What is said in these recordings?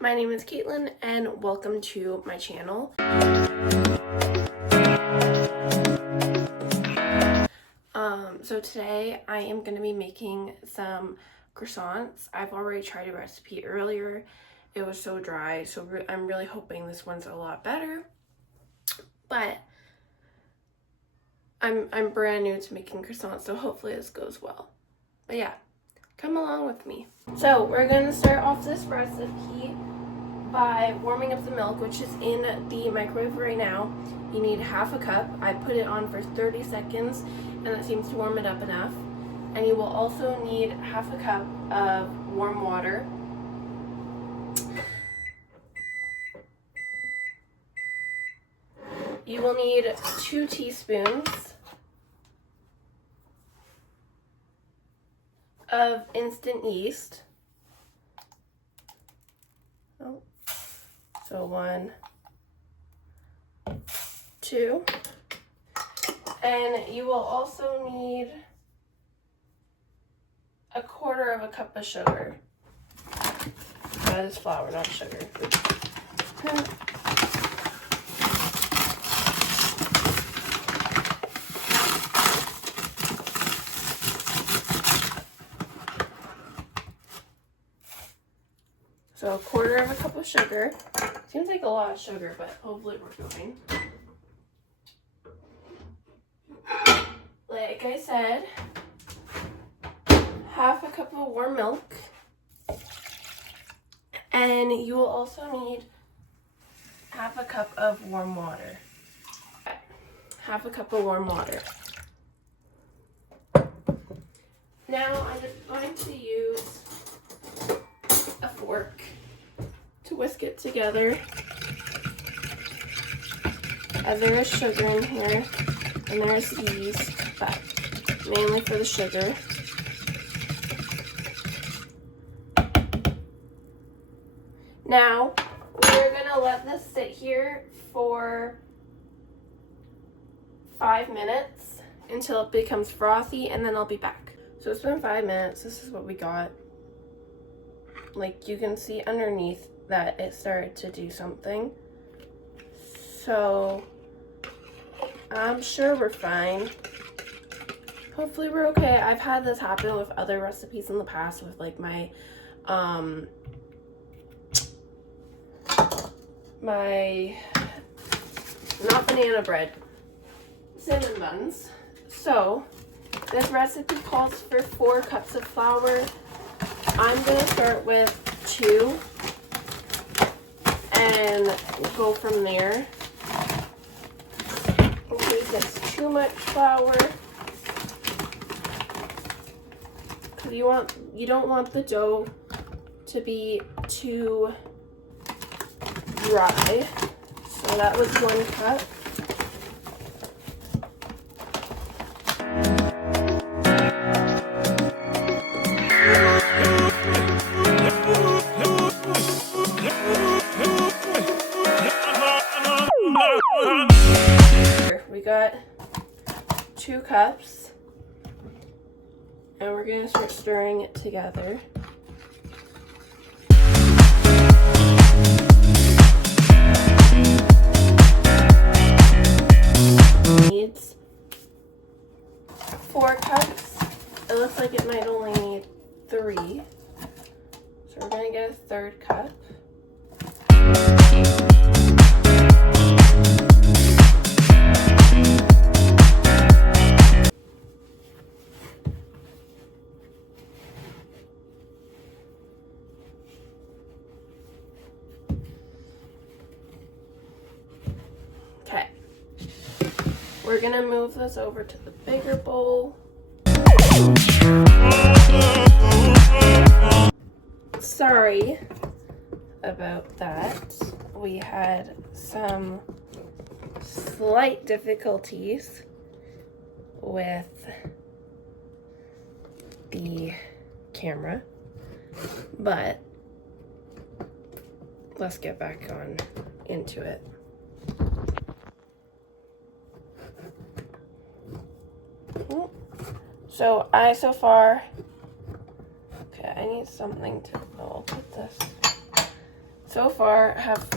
my name is Caitlin and welcome to my channel. So today I am going to be making some croissants. I've already tried a recipe earlier. It was so dry, so I'm really hoping this one's a lot better. But I'm brand new to making croissants, so hopefully this goes well. But yeah, come along with me. So we're going to start off this recipe by warming up the milk, which is in the microwave right now. You need half a cup. I put it on for 30 seconds and that seems to warm it up enough. And you will also need half a cup of warm water. You will need 2 teaspoons of instant yeast. So 1, 2, and you will also need 1/4 cup of sugar. That is flour, not sugar. So 1/4 cup of sugar. Seems like a lot of sugar, but hopefully we're fine. Like I said, half a cup of warm milk. And you will also need half a cup of warm water. Half a cup of warm water. Now I'm just going to use a fork to whisk it together. As there is sugar in here and there's yeast, but mainly for the sugar. Now we're gonna let this sit here for 5 minutes until it becomes frothy, and then I'll be back. So it's been 5 minutes. This is what we got. Like, you can see underneath that it started to do something. So I'm sure we're fine. Hopefully we're okay. I've had this happen with other recipes in the past with like my not banana bread, cinnamon buns. So this recipe calls for 4 cups of flour. I'm gonna start with 2 and go from there. In case it's too much flour, because you don't want the dough to be too dry. So that was 1 cup. We got 2 cups, and we're gonna start stirring it together. Needs 4 cups. It looks like it might only need 3, so we're gonna get a 1/3 cup. Okay, we're gonna move this over to the bigger bowl. Sorry about that. We had some slight difficulties with the camera, but let's get back on into it. So okay, I need something to, I'll put this. So far I have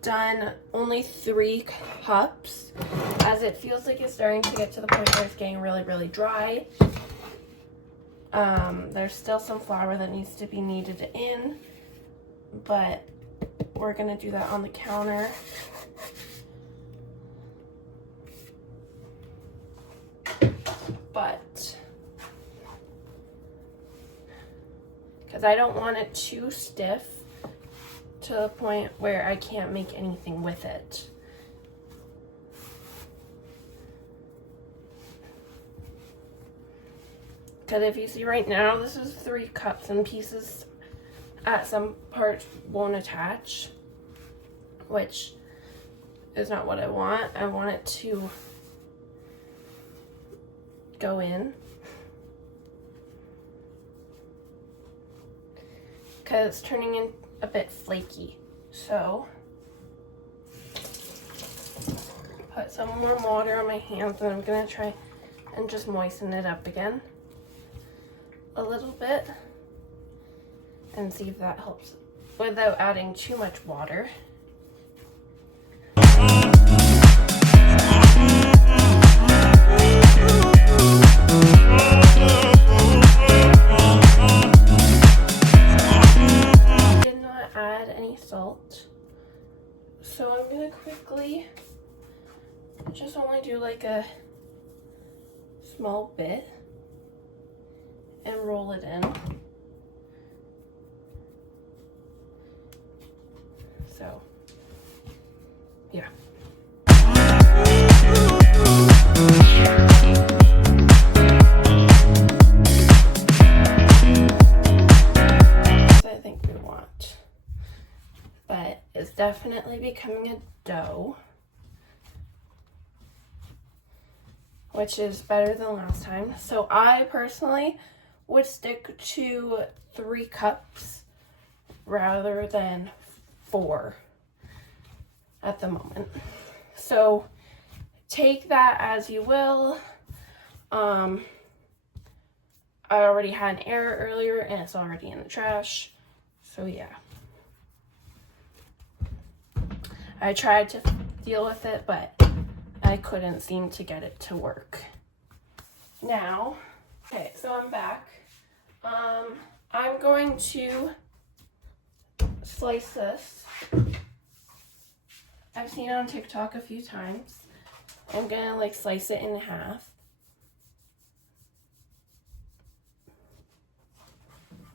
done only 3 cups, as it feels like it's starting to get to the point where it's getting really, really dry. There's still some flour that needs to be kneaded in, but we're gonna do that on the counter. But because I don't want it too stiff to the point where I can't make anything with it. Because if you see right now, this is 3 cups, and pieces at some parts won't attach, which is not what I want. I want it to go in, because it's turning in a bit flaky. So put some more water on my hands, and I'm gonna try and just moisten it up again a little bit and see if that helps without adding too much water. Did not add any salt, so I'm gonna quickly just only do like a small bit and roll it in. So, yeah. I think we want, but it's definitely becoming a dough, which is better than last time. So I personally would stick to 3 cups rather than 4 at the moment. So take that as you will. I already had an error earlier and it's already in the trash. So yeah. I tried to deal with it, but I couldn't seem to get it to work. Now, okay, so I'm back. I'm going to slice this. I've seen it on TikTok a few times. I'm gonna like slice it in half.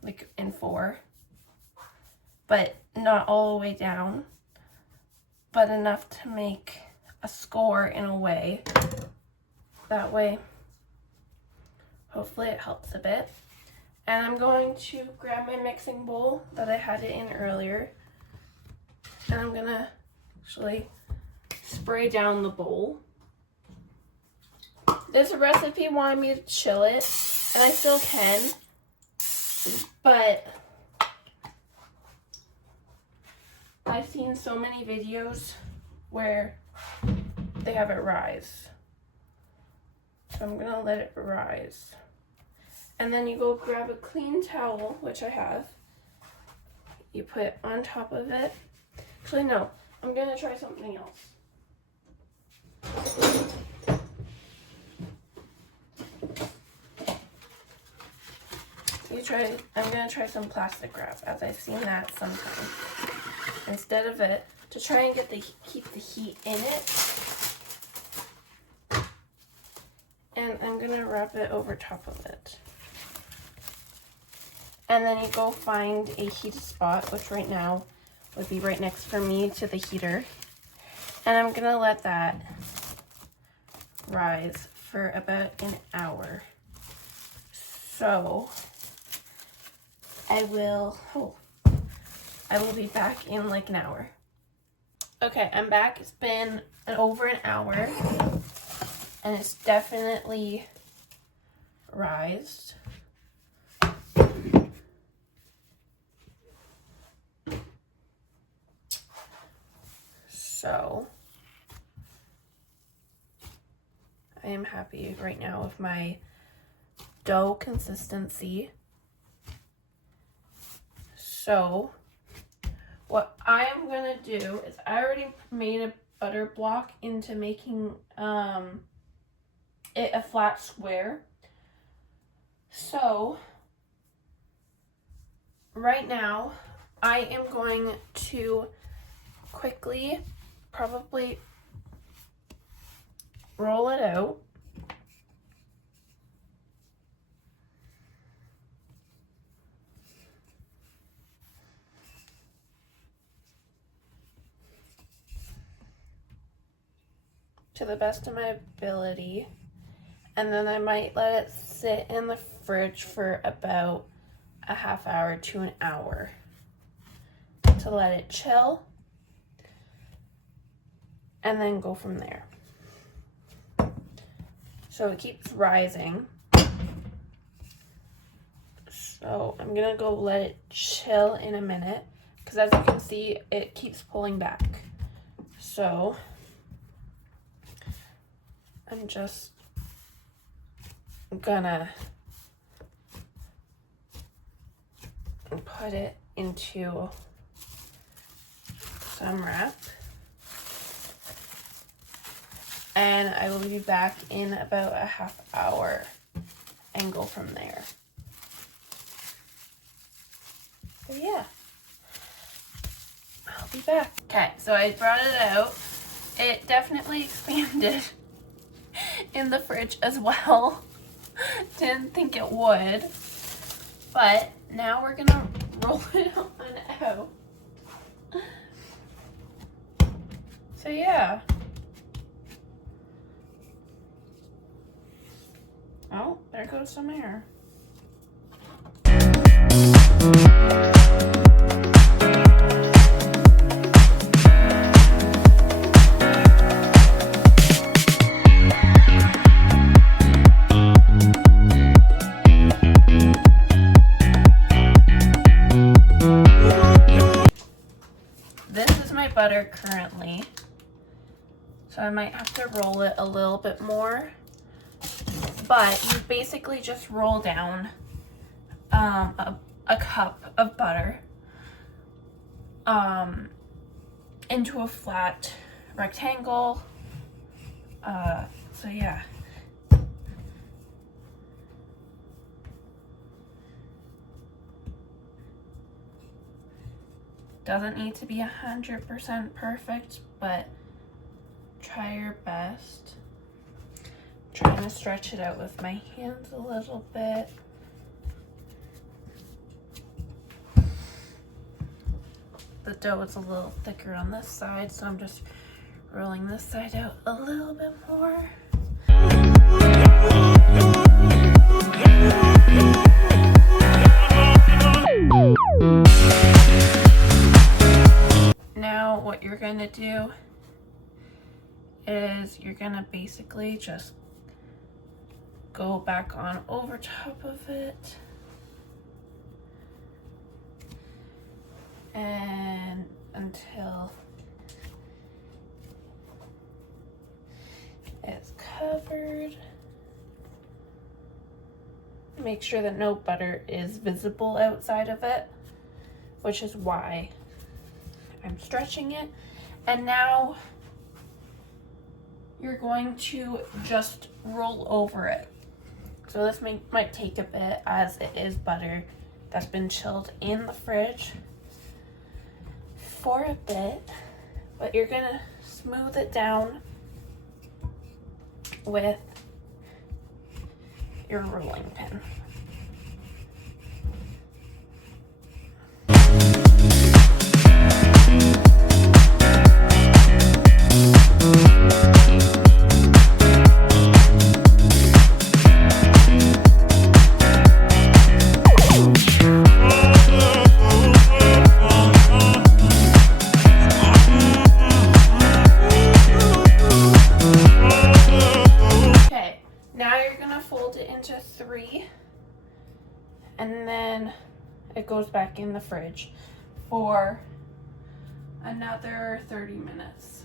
Like in 4. But not all the way down. But enough to make a score in a way. That way, hopefully it helps a bit. And I'm going to grab my mixing bowl that I had it in earlier. And I'm gonna actually spray down the bowl. This recipe wanted me to chill it, and I still can, but I've seen so many videos where they have it rise. So I'm gonna let it rise. And then you go grab a clean towel, which I have. You put it on top of it. Actually, no, I'm gonna try something else. I'm gonna try some plastic wrap, as I've seen that sometimes. Instead of it, to try and keep the heat in it. And I'm gonna wrap it over top of it. And then you go find a heated spot, which right now would be right next for me to the heater. And I'm gonna let that rise for about an hour. So I will be back in like an hour. Okay, I'm back. It's been over an hour and it's definitely rised. So I am happy right now with my dough consistency. So what I am gonna do is I already made a butter block into making it a flat square. So right now I am going to quickly probably roll it out. To the best of my ability, and then I might let it sit in the fridge for about a half hour to an hour to let it chill, and then go from there. So it keeps rising, so I'm gonna go let it chill in a minute, because as you can see it keeps pulling back. So I'm just gonna put it into some wrap, and I will be back in about a half hour and go from there. So yeah, I'll be back. Okay, so I brought it out. It definitely expanded in the fridge as well. Didn't think it would, but now we're gonna roll it on out. So yeah. Oh, there goes some air. Butter currently, so I might have to roll it a little bit more, but you basically just roll down a cup of butter into a flat rectangle. So yeah. Doesn't need to be 100% perfect, but try your best. Trying to stretch it out with my hands a little bit. The dough is a little thicker on this side, so I'm just rolling this side out a little bit more. Now what you're gonna do is you're gonna basically just go back on over top of it and until it's covered. Make sure that no butter is visible outside of it, which is why I'm stretching it. And now you're going to just roll over it. So this might take a bit, as it is butter that's been chilled in the fridge for a bit, but you're gonna smooth it down with your rolling pin. And then it goes back in the fridge for another 30 minutes.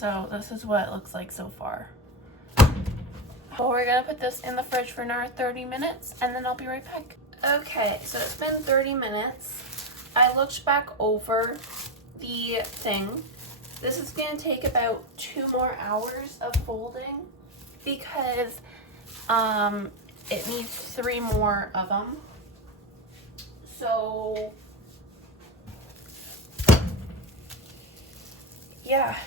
So this is what it looks like so far. Well, we're gonna put this in the fridge for another 30 minutes and then I'll be right back. Okay, so it's been 30 minutes. I looked back over the thing. This is gonna take about 2 more hours of folding because it needs 3 more of them. So yeah,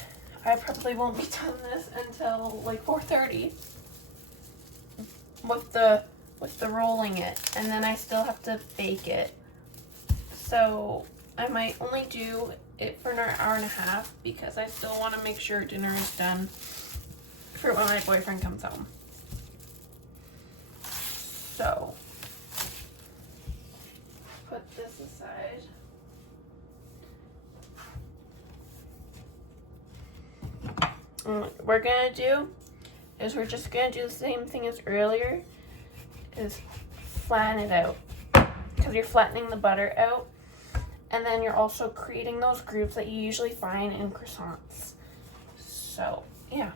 I probably won't be done this until like 4:30 with the rolling it, and then I still have to bake it. So I might only do it for another hour and a half because I still want to make sure dinner is done for when my boyfriend comes home. So put this aside. What we're gonna do is we're just gonna do the same thing as earlier, is flatten it out, because you're flattening the butter out, and then you're also creating those grooves that you usually find in croissants. So yeah.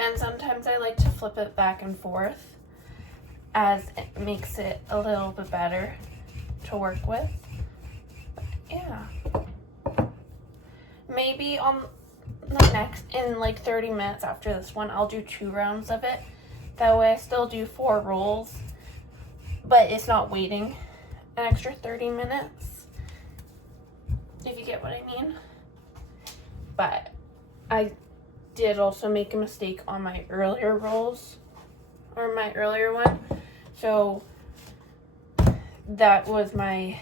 And sometimes I like to flip it back and forth as it makes it a little bit better to work with. But yeah. Maybe on the next, in like 30 minutes after this one, I'll do 2 rounds of it. That way I still do 4 rolls, but it's not waiting an extra 30 minutes, if you get what I mean. But I did also make a mistake on my earlier rolls, or my earlier one. So that was my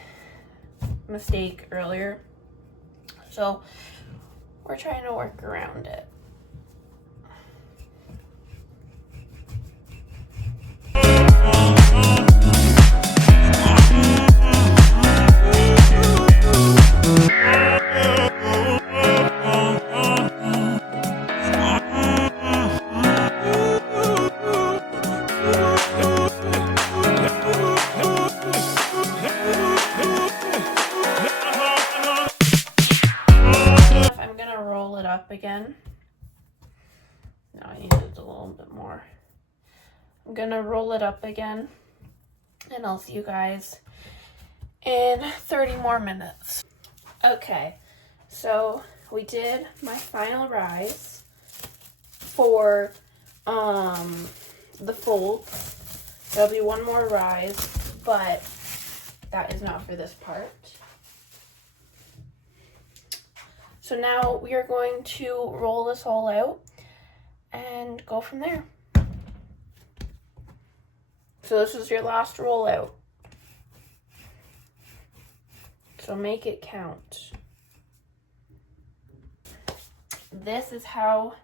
mistake earlier. So we're trying to work around it. I'm gonna roll it up again. No, I need it a little bit more. I'm gonna roll it up again, and I'll see you guys in 30 more minutes. Okay, so we did my final rise for the folds. There'll be one more rise, but that is not for this part. So now we are going to roll this all out and go from there. So this is your last roll out. So make it count. This is how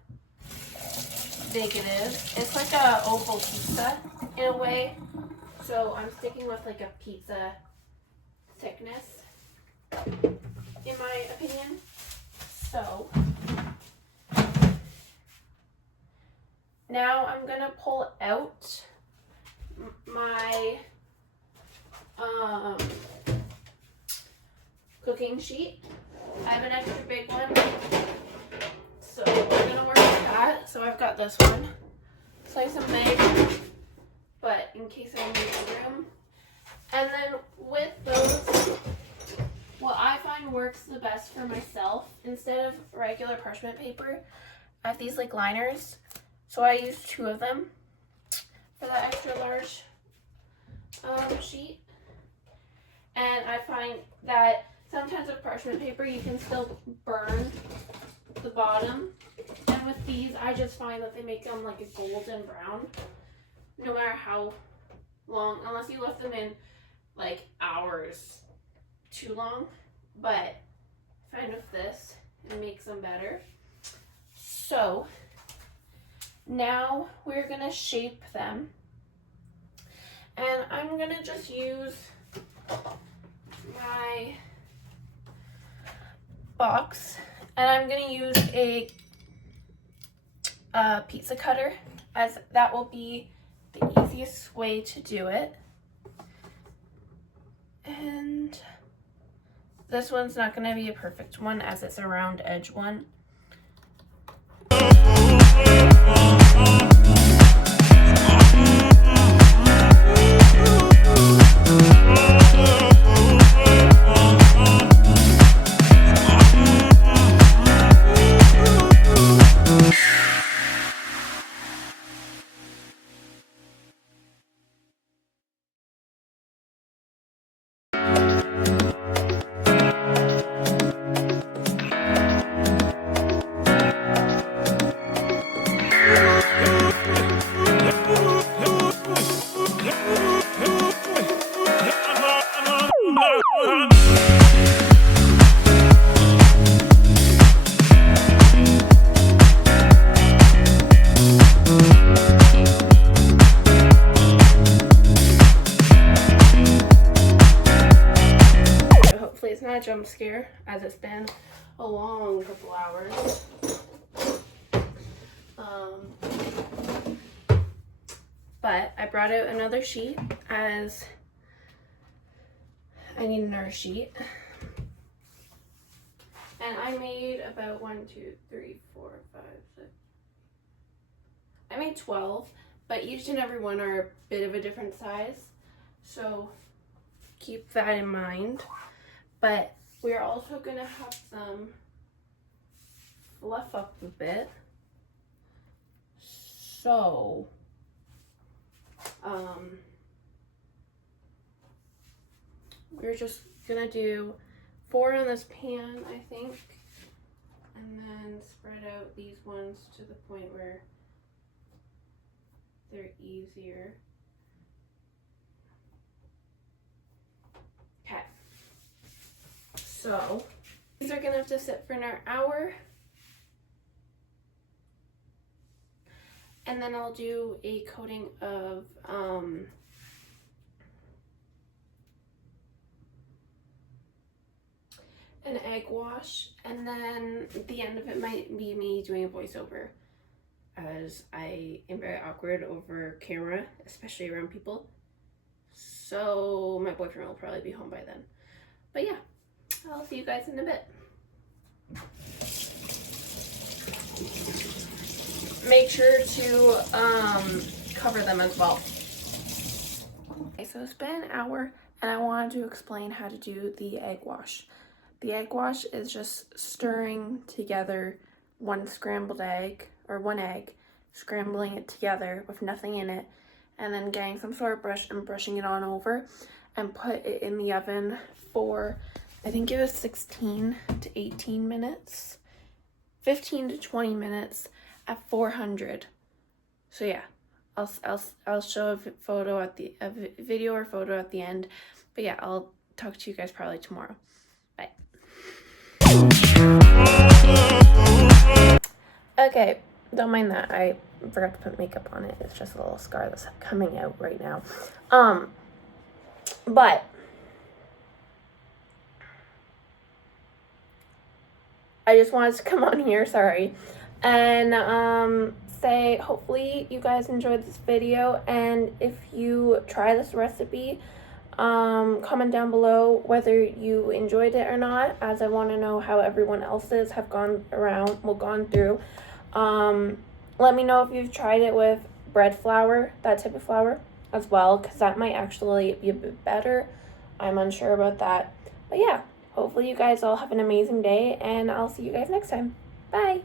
big it is. It's like a oval pizza in a way. So I'm sticking with like a pizza thickness, in my opinion. So now I'm gonna pull out my cooking sheet. I have an extra big one, so we're gonna work with that. So I've got this one, slice and make, but in case I need room. And then with those, what I find works the best for myself, instead of regular parchment paper, I have these like liners. So I use 2 of them for that extra large sheet. And I find that sometimes with parchment paper you can still burn the bottom. And with these, I just find that they make them like a golden brown, no matter how long, unless you left them in like hours too long. But I find with this, it makes them better. So now we're gonna shape them, and I'm gonna just use my box, and I'm gonna use a pizza cutter, as that will be the easiest way to do it. And This one's not going to be a perfect one as it's a round edge one. Hopefully it's not a jump scare as it's been a long couple hours. But I brought out another sheet as I need another sheet. And I made about 1, 2, 3, 4, 5, 6. I made 12, but each and every one are a bit of a different size. So keep that in mind. But we're also gonna have some fluff up a bit. So we're just gonna do 4 on this pan, I think, and then spread out these ones to the point where they're easier. Okay, so these are gonna have to sit for another hour, and then I'll do a coating of an egg wash, and then the end of it might be me doing a voiceover, as I am very awkward over camera, especially around people. So my boyfriend will probably be home by then. But yeah, I'll see you guys in a bit. Make sure to cover them as well. Okay, so it's been an hour and I wanted to explain how to do the egg wash. The egg wash is just stirring together one scrambled egg, or one egg, scrambling it together with nothing in it, and then getting some sort of brush and brushing it on over, and put it in the oven for, I think it was 16 to 18 minutes, 15 to 20 minutes at 400. So yeah, I'll show a photo at the video or photo at the end. But yeah, I'll talk to you guys probably tomorrow. Bye. Okay, don't mind that. I forgot to put makeup on it. It's just a little scar that's coming out right now. But I just wanted to come on here, sorry, and say hopefully you guys enjoyed this video, and if you try this recipe, comment down below whether you enjoyed it or not, as I want to know how everyone else's have gone through. Let me know if you've tried it with bread flour, that type of flour as well, because that might actually be a bit better. I'm unsure about that. But yeah, hopefully you guys all have an amazing day, and I'll see you guys next time. Bye!